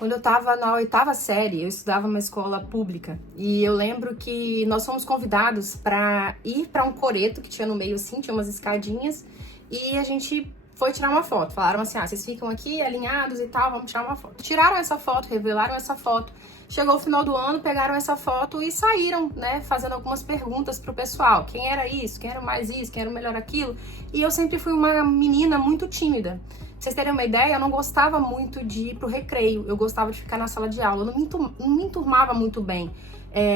Quando eu tava na 8ª série, eu estudava uma escola pública e eu lembro que nós fomos convidados para ir para um coreto que tinha no meio assim, tinha umas escadinhas e a gente foi tirar uma foto. Falaram assim, vocês ficam aqui alinhados e tal, vamos tirar uma foto. Tiraram essa foto, revelaram essa foto. Chegou o final do ano, pegaram essa foto e saíram, né, fazendo algumas perguntas pro pessoal. Quem era isso? Quem era mais isso? Quem era o melhor aquilo? E eu sempre fui uma menina muito tímida. Pra vocês terem uma ideia, eu não gostava muito de ir pro recreio. Eu gostava de ficar na sala de aula. Eu não me enturmava muito bem.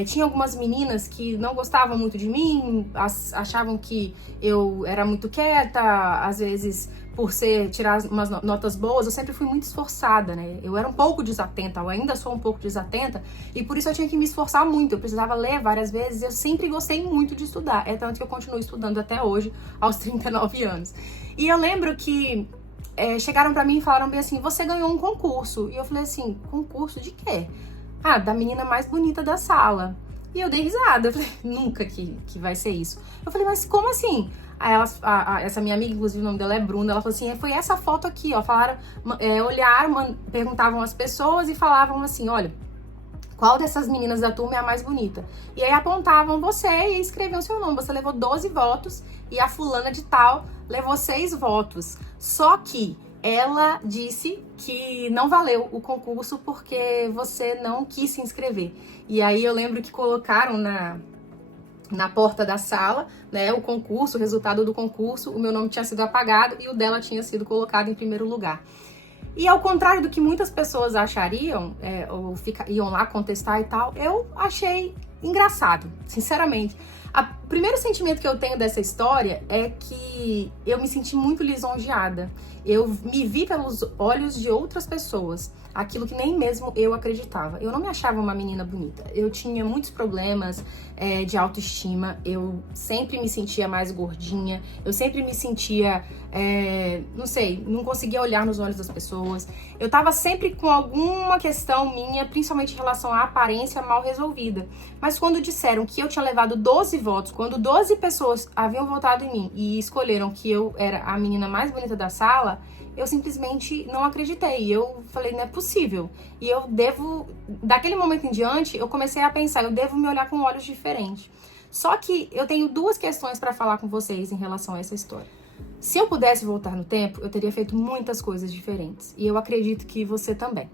Tinha algumas meninas que não gostavam muito de mim, achavam que eu era muito quieta, às vezes por tirar umas notas boas, eu sempre fui muito esforçada, né? Eu era um pouco desatenta, eu ainda sou um pouco desatenta, e por isso eu tinha que me esforçar muito, eu precisava ler várias vezes, eu sempre gostei muito de estudar, é tanto que eu continuo estudando até hoje, aos 39 anos. E eu lembro que chegaram pra mim e falaram bem assim, você ganhou um concurso. E eu falei assim, concurso de quê? Da menina mais bonita da sala. E eu dei risada, eu falei, nunca que vai ser isso. Eu falei, mas como assim? Aí essa minha amiga, inclusive o nome dela é Bruna, ela falou assim, foi essa foto aqui, ó. Falaram, olharam, perguntavam às pessoas e falavam assim, olha, qual dessas meninas da turma é a mais bonita? E aí apontavam você e escreviam seu nome. Você levou 12 votos e a fulana de tal levou 6 votos. Só que ela disse que não valeu o concurso porque você não quis se inscrever. E aí eu lembro que colocaram na porta da sala, né, o concurso, o resultado do concurso, o meu nome tinha sido apagado e o dela tinha sido colocado em primeiro lugar. E ao contrário do que muitas pessoas achariam, ou iam lá contestar e tal, eu achei engraçado, sinceramente. O primeiro sentimento que eu tenho dessa história é que eu me senti muito lisonjeada. Eu me vi pelos olhos de outras pessoas, aquilo que nem mesmo eu acreditava. Eu não me achava uma menina bonita. Eu tinha muitos problemas de autoestima, eu sempre me sentia mais gordinha, eu sempre me sentia, não sei, não conseguia olhar nos olhos das pessoas. Eu tava sempre com alguma questão minha, principalmente em relação à aparência, mal resolvida. Mas quando disseram que eu tinha levado 12 votos, quando 12 pessoas haviam votado em mim e escolheram que eu era a menina mais bonita da sala, eu simplesmente não acreditei. Eu falei, não é possível. E eu devo, daquele momento em diante, eu comecei a pensar, eu devo me olhar com olhos diferentes. Só que eu tenho 2 questões para falar com vocês em relação a essa história. Se eu pudesse voltar no tempo, eu teria feito muitas coisas diferentes. E eu acredito que você também.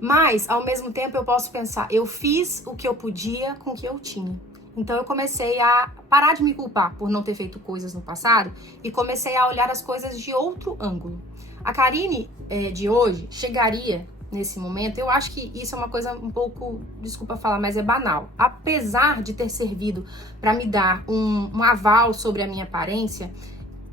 Mas, ao mesmo tempo, eu posso pensar, eu fiz o que eu podia com o que eu tinha. Então eu comecei a parar de me culpar por não ter feito coisas no passado e comecei a olhar as coisas de outro ângulo. A Karine de hoje chegaria nesse momento, eu acho que isso é uma coisa um pouco, desculpa falar, mas é banal. Apesar de ter servido para me dar um aval sobre a minha aparência,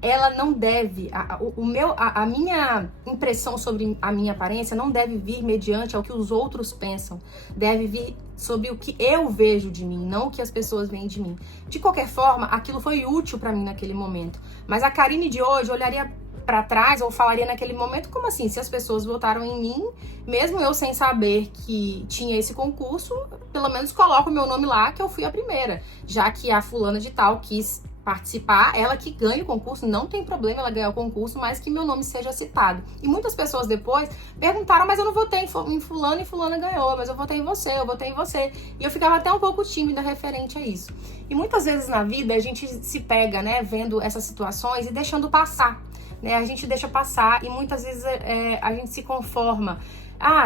ela não deve, a minha impressão sobre a minha aparência não deve vir mediante ao que os outros pensam, deve vir sobre o que eu vejo de mim, não o que as pessoas veem de mim. De qualquer forma, aquilo foi útil pra mim naquele momento, mas a Karine de hoje olharia pra trás ou falaria naquele momento, como assim, se as pessoas votaram em mim, mesmo eu sem saber que tinha esse concurso, pelo menos coloco o meu nome lá que eu fui a primeira, já que a fulana de tal quis participar, ela que ganha o concurso, não tem problema ela ganhar o concurso, mas que meu nome seja citado. E muitas pessoas depois perguntaram, mas eu não votei em fulano e fulana ganhou, mas eu votei em você, eu votei em você. E eu ficava até um pouco tímida referente a isso. E muitas vezes na vida a gente se pega, né, vendo essas situações e deixando passar, né, a gente deixa passar e muitas vezes a gente se conforma.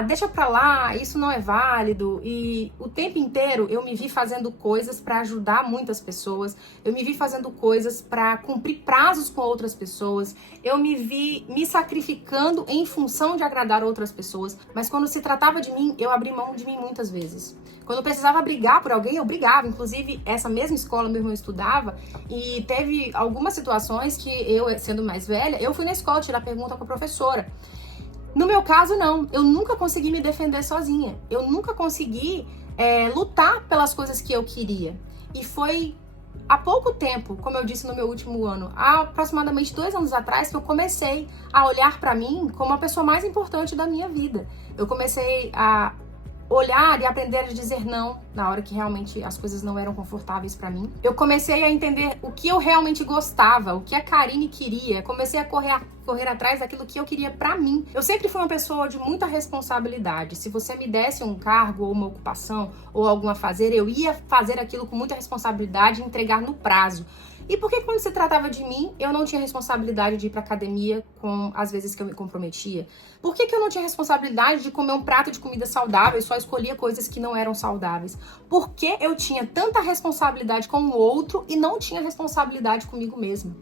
Deixa pra lá, isso não é válido. E o tempo inteiro eu me vi fazendo coisas pra ajudar muitas pessoas, eu me vi fazendo coisas pra cumprir prazos com outras pessoas, eu me vi me sacrificando em função de agradar outras pessoas, mas quando se tratava de mim, eu abri mão de mim muitas vezes. Quando eu precisava brigar por alguém, eu brigava. Inclusive, essa mesma escola meu irmão estudava e teve algumas situações que eu, sendo mais velha, eu fui na escola tirar pergunta com a professora. No meu caso, não. Eu nunca consegui me defender sozinha. Eu nunca consegui lutar pelas coisas que eu queria. E foi há pouco tempo, como eu disse no meu último ano, há aproximadamente 2 anos atrás, que eu comecei a olhar pra mim como a pessoa mais importante da minha vida. Eu comecei a olhar e aprender a dizer não na hora que realmente as coisas não eram confortáveis pra mim. Eu comecei a entender o que eu realmente gostava, o que a Karine queria. Comecei a correr atrás daquilo que eu queria pra mim. Eu sempre fui uma pessoa de muita responsabilidade. Se você me desse um cargo ou uma ocupação ou alguma fazer, eu ia fazer aquilo com muita responsabilidade e entregar no prazo. E por que quando se tratava de mim, eu não tinha responsabilidade de ir pra academia com as vezes que eu me comprometia? Por que eu não tinha responsabilidade de comer um prato de comida saudável e só escolhia coisas que não eram saudáveis? Por que eu tinha tanta responsabilidade com o outro e não tinha responsabilidade comigo mesma?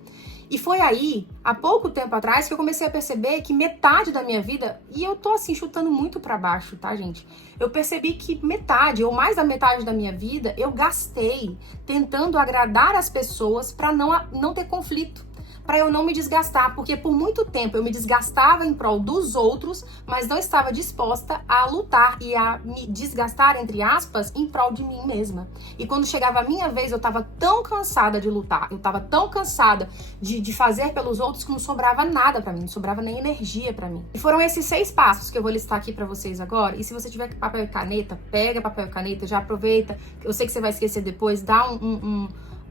E foi aí, há pouco tempo atrás, que eu comecei a perceber que metade da minha vida, e eu tô assim chutando muito pra baixo, tá, gente? Eu percebi que metade, ou mais da metade da minha vida, eu gastei tentando agradar as pessoas pra não ter conflito, pra eu não me desgastar, porque por muito tempo eu me desgastava em prol dos outros, mas não estava disposta a lutar e a me desgastar, entre aspas, em prol de mim mesma. E quando chegava a minha vez, eu tava tão cansada de lutar, eu tava tão cansada de fazer pelos outros que não sobrava nada pra mim, não sobrava nem energia pra mim. E foram esses 6 passos que eu vou listar aqui pra vocês agora. E se você tiver papel e caneta, pega papel e caneta, já aproveita. Eu sei que você vai esquecer depois, dá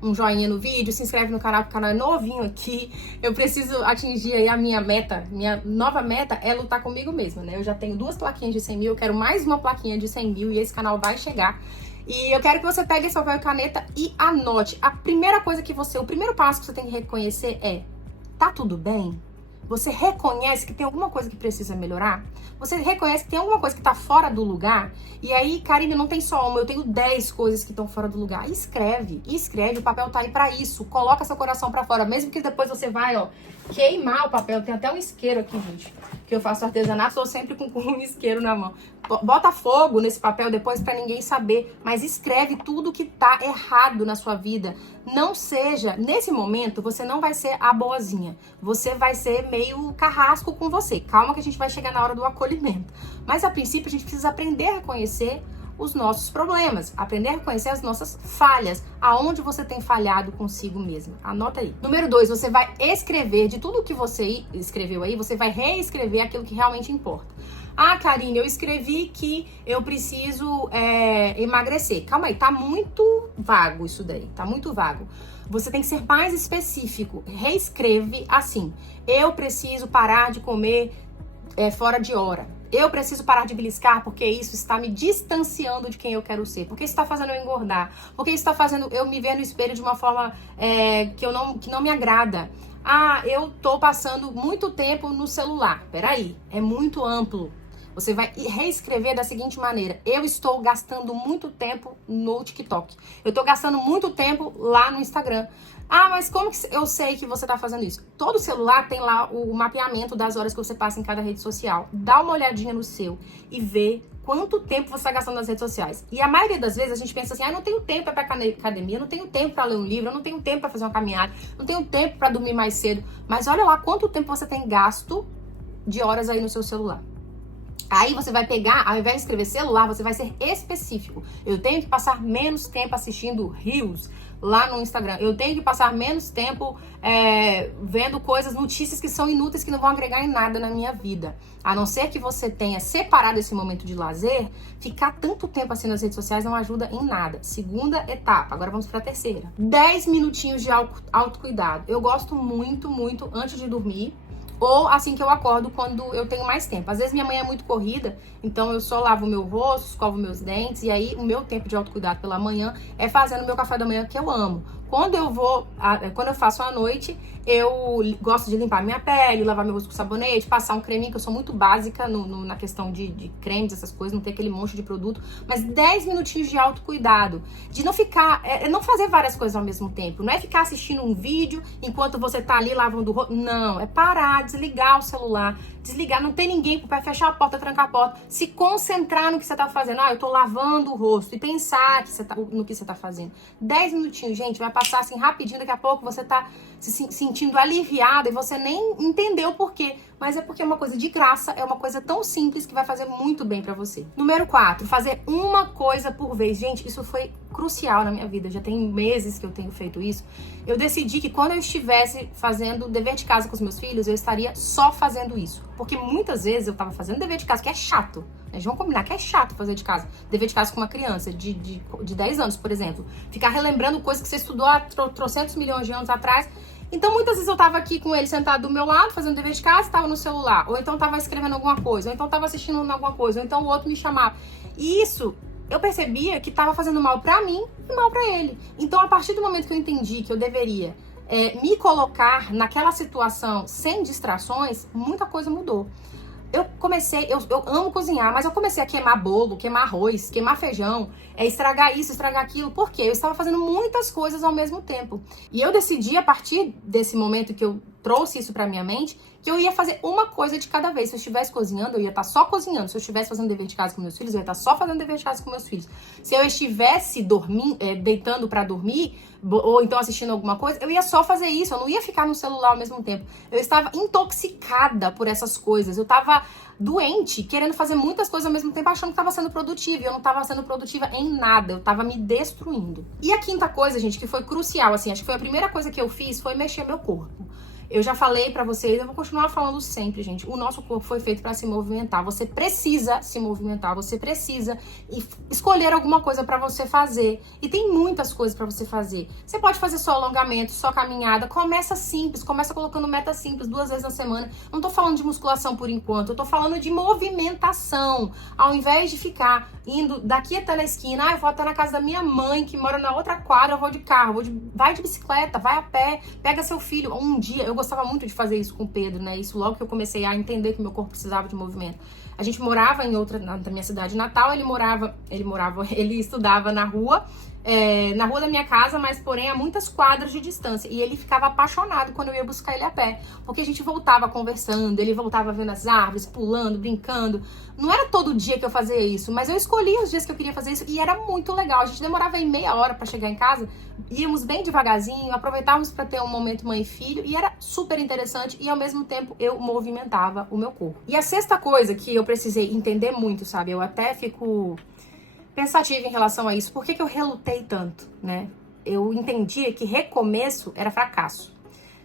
um joinha no vídeo, se inscreve no canal, porque o canal é novinho aqui. Eu preciso atingir aí a minha meta. Minha nova meta é lutar comigo mesma, né? Eu já tenho 2 plaquinhas de 100 mil, eu quero mais uma plaquinha de 100 mil e esse canal vai chegar. E eu quero que você pegue esse papel e caneta e anote. A primeira coisa o primeiro passo que você tem que reconhecer é: tá tudo bem? Você reconhece que tem alguma coisa que precisa melhorar? Você reconhece que tem alguma coisa que tá fora do lugar? E aí, Karine, não tem só uma, eu tenho 10 coisas que estão fora do lugar. Escreve, o papel tá aí pra isso. Coloca seu coração pra fora, mesmo que depois você vai, ó, queimar o papel. Tem até um isqueiro aqui, gente, que eu faço artesanato, tô sempre com um isqueiro na mão. Bota fogo nesse papel depois pra ninguém saber, mas escreve tudo que tá errado na sua vida. Não seja, nesse momento, você não vai ser a boazinha. Você vai ser meio carrasco com você. Calma que a gente vai chegar na hora do acolhimento. Mas, a princípio, a gente precisa aprender a conhecer os nossos problemas, aprender a conhecer as nossas falhas, aonde você tem falhado consigo mesmo. Anota aí. Número 2, você vai escrever de tudo que você escreveu aí, você vai reescrever aquilo que realmente importa. Ah, Karine, eu escrevi que eu preciso emagrecer. Calma aí, tá muito vago isso daí, tá muito vago. Você tem que ser mais específico. Reescreve assim: eu preciso parar de comer fora de hora. Eu preciso parar de beliscar porque isso está me distanciando de quem eu quero ser. Porque isso está fazendo eu engordar. Porque isso está fazendo eu me ver no espelho de uma forma que não me agrada. Ah, eu tô passando muito tempo no celular. Peraí, é muito amplo. Você vai reescrever da seguinte maneira: eu estou gastando muito tempo no TikTok. Eu estou gastando muito tempo lá no Instagram. Ah, mas como que eu sei que você está fazendo isso? Todo celular tem lá o mapeamento das horas que você passa em cada rede social. Dá uma olhadinha no seu e vê quanto tempo você está gastando nas redes sociais. E a maioria das vezes a gente pensa assim: ah, não tenho tempo para ir pra academia, não tenho tempo para ler um livro, eu não tenho tempo para fazer uma caminhada, não tenho tempo para dormir mais cedo. Mas olha lá quanto tempo você tem gasto de horas aí no seu celular. Aí você vai pegar, ao invés de escrever celular, você vai ser específico. Eu tenho que passar menos tempo assistindo Reels lá no Instagram. Eu tenho que passar menos tempo vendo coisas, notícias que são inúteis, que não vão agregar em nada na minha vida. A não ser que você tenha separado esse momento de lazer, ficar tanto tempo assim nas redes sociais não ajuda em nada. Segunda etapa, agora vamos pra terceira. 10 minutinhos de autocuidado. Eu gosto muito, muito antes de dormir. Ou assim que eu acordo, quando eu tenho mais tempo. Às vezes minha manhã é muito corrida, então eu só lavo o meu rosto, escovo meus dentes. E aí o meu tempo de autocuidado pela manhã é fazendo o meu café da manhã, que eu amo. Quando eu faço à noite, eu gosto de limpar minha pele, lavar meu rosto com sabonete, passar um creminho, que eu sou muito básica na questão de cremes, essas coisas, não ter aquele monte de produto. Mas 10 minutinhos de autocuidado. De não ficar, não fazer várias coisas ao mesmo tempo. Não é ficar assistindo um vídeo enquanto você tá ali lavando o rosto. Não, é parar, desligar o celular, desligar, não tem ninguém para fechar a porta, trancar a porta, se concentrar no que você tá fazendo. Ah, eu tô lavando o rosto e pensar no que você tá fazendo. 10 minutinhos, gente, vai passar assim rapidinho, daqui a pouco você tá se sentindo aliviada e você nem entendeu por quê. Mas é porque é uma coisa de graça, é uma coisa tão simples que vai fazer muito bem pra você. Número 4, fazer uma coisa por vez. Gente, isso foi crucial na minha vida. Já tem meses que eu tenho feito isso. Eu decidi que quando eu estivesse fazendo dever de casa com os meus filhos, eu estaria só fazendo isso. Porque muitas vezes eu tava fazendo dever de casa, que é chato. Eles vão combinar que é chato fazer de casa. Dever de casa com uma criança de 10 anos, por exemplo. Ficar relembrando coisas que você estudou há trocentos milhões de anos atrás. Então, muitas vezes eu tava aqui com ele sentado do meu lado, fazendo dever de casa, tava no celular. Ou então tava escrevendo alguma coisa. Ou então tava assistindo alguma coisa. Ou então o outro me chamava. E isso, eu percebia que tava fazendo mal pra mim e mal pra ele. Então, a partir do momento que eu entendi que eu deveria me colocar naquela situação sem distrações, muita coisa mudou. Eu amo cozinhar, mas eu comecei a queimar bolo, queimar arroz, queimar feijão, estragar isso, estragar aquilo, porque eu estava fazendo muitas coisas ao mesmo tempo. E eu decidi, a partir desse momento que eu trouxe isso pra minha mente, que eu ia fazer uma coisa de cada vez. Se eu estivesse cozinhando, eu ia estar só cozinhando. Se eu estivesse fazendo dever de casa com meus filhos, eu ia estar só fazendo dever de casa com meus filhos. Se eu estivesse deitando pra dormir, ou então assistindo alguma coisa, eu ia só fazer isso. Eu não ia ficar no celular ao mesmo tempo. Eu estava intoxicada por essas coisas. Eu estava doente, querendo fazer muitas coisas ao mesmo tempo, achando que estava sendo produtiva. E eu não estava sendo produtiva em nada. Eu estava me destruindo. E a quinta coisa, gente, que foi crucial, assim, acho que foi a primeira coisa que eu fiz, foi mexer meu corpo. Eu já falei pra vocês, eu vou continuar falando sempre, gente. O nosso corpo foi feito pra se movimentar. Você precisa se movimentar, você precisa escolher alguma coisa pra você fazer. E tem muitas coisas pra você fazer. Você pode fazer só alongamento, só caminhada. Começa simples, começa colocando meta simples 2 vezes na semana. Não tô falando de musculação por enquanto, eu tô falando de movimentação. Ao invés de ficar indo daqui até na esquina, eu vou até na casa da minha mãe, que mora na outra quadra, eu vou de carro, vai de bicicleta, vai a pé, pega seu filho. Um dia, eu gostava muito de fazer isso com o Pedro, né? Isso logo que eu comecei a entender que meu corpo precisava de movimento. A gente morava na minha cidade natal, ele estudava na rua da minha casa, mas porém a muitas quadras de distância. E ele ficava apaixonado quando eu ia buscar ele a pé, porque a gente voltava conversando, ele voltava vendo as árvores, pulando, brincando. Não era todo dia que eu fazia isso, mas eu escolhia os dias que eu queria fazer isso e era muito legal. A gente demorava aí meia hora pra chegar em casa, íamos bem devagarzinho, aproveitávamos pra ter um momento mãe e filho e era super interessante e ao mesmo tempo eu movimentava o meu corpo. E a sexta coisa que eu precisei entender muito, sabe? Eu até fico pensativa em relação a isso. Por que eu relutei tanto, né? Eu entendia que recomeço era fracasso.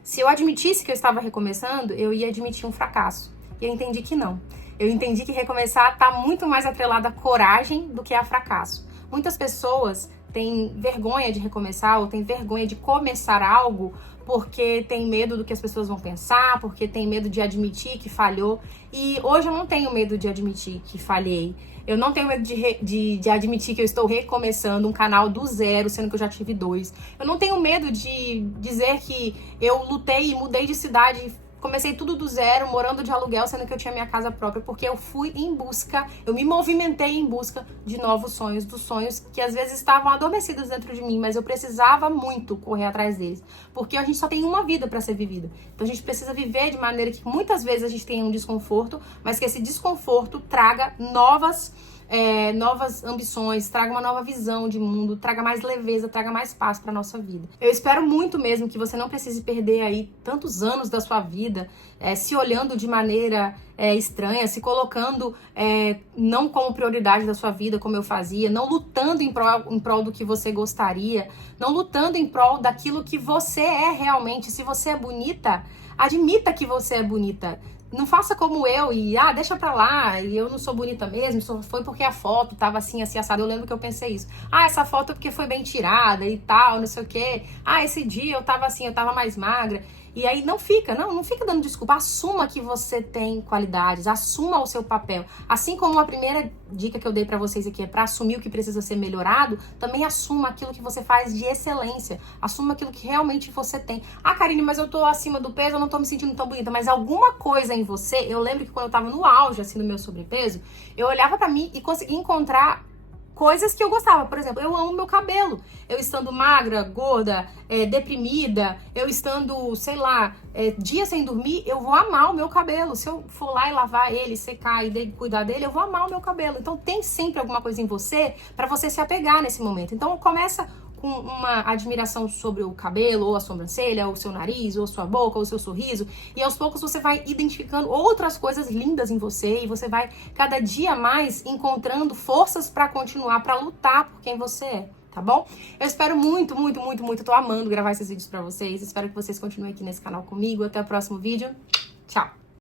Se eu admitisse que eu estava recomeçando, eu ia admitir um fracasso. E eu entendi que não. Eu entendi que recomeçar está muito mais atrelado à coragem do que a fracasso. Muitas pessoas têm vergonha de recomeçar ou têm vergonha de começar algo porque tem medo do que as pessoas vão pensar, porque tem medo de admitir que falhou. E hoje eu não tenho medo de admitir que falhei. Eu não tenho medo de admitir que eu estou recomeçando um canal do zero, sendo que eu já tive 2. Eu não tenho medo de dizer que eu lutei e mudei de cidade, comecei tudo do zero, morando de aluguel, sendo que eu tinha minha casa própria, porque eu fui em busca, eu me movimentei em busca de novos sonhos, dos sonhos que às vezes estavam adormecidos dentro de mim, mas eu precisava muito correr atrás deles, porque a gente só tem uma vida para ser vivida. Então a gente precisa viver de maneira que muitas vezes a gente tenha um desconforto, mas que esse desconforto traga novas ambições, traga uma nova visão de mundo, traga mais leveza, traga mais paz para nossa vida. Eu espero muito mesmo que você não precise perder aí tantos anos da sua vida se olhando de maneira estranha, se colocando não como prioridade da sua vida, como eu fazia, não lutando em prol do que você gostaria, não lutando em prol daquilo que você é realmente. Se você é bonita, admita que você é bonita. Não faça como eu e, deixa pra lá, e eu não sou bonita mesmo, só foi porque a foto tava assim, assim, assada. Eu lembro que eu pensei isso. Essa foto é porque foi bem tirada e tal, não sei o quê. Esse dia eu tava assim, eu tava mais magra. E aí não fica dando desculpa. Assuma que você tem qualidades, assuma o seu papel. Assim como a primeira dica que eu dei pra vocês aqui é pra assumir o que precisa ser melhorado, também assuma aquilo que você faz de excelência. Assuma aquilo que realmente você tem. Karine, mas eu tô acima do peso, eu não tô me sentindo tão bonita. Mas alguma coisa em você, eu lembro que quando eu tava no auge, assim, do meu sobrepeso, eu olhava pra mim e conseguia encontrar coisas que eu gostava. Por exemplo, eu amo meu cabelo. Eu estando magra, gorda, deprimida, eu estando, sei lá, dia sem dormir, eu vou amar o meu cabelo. Se eu for lá e lavar ele, secar e cuidar dele, eu vou amar o meu cabelo. Então tem sempre alguma coisa em você para você se apegar nesse momento. Então começa com uma admiração sobre o cabelo, ou a sobrancelha, ou o seu nariz, ou a sua boca, ou o seu sorriso, e aos poucos você vai identificando outras coisas lindas em você, e você vai cada dia mais encontrando forças para continuar, para lutar por quem você é, tá bom? Eu espero muito, muito, muito, muito, tô amando gravar esses vídeos pra vocês, espero que vocês continuem aqui nesse canal comigo, até o próximo vídeo, tchau!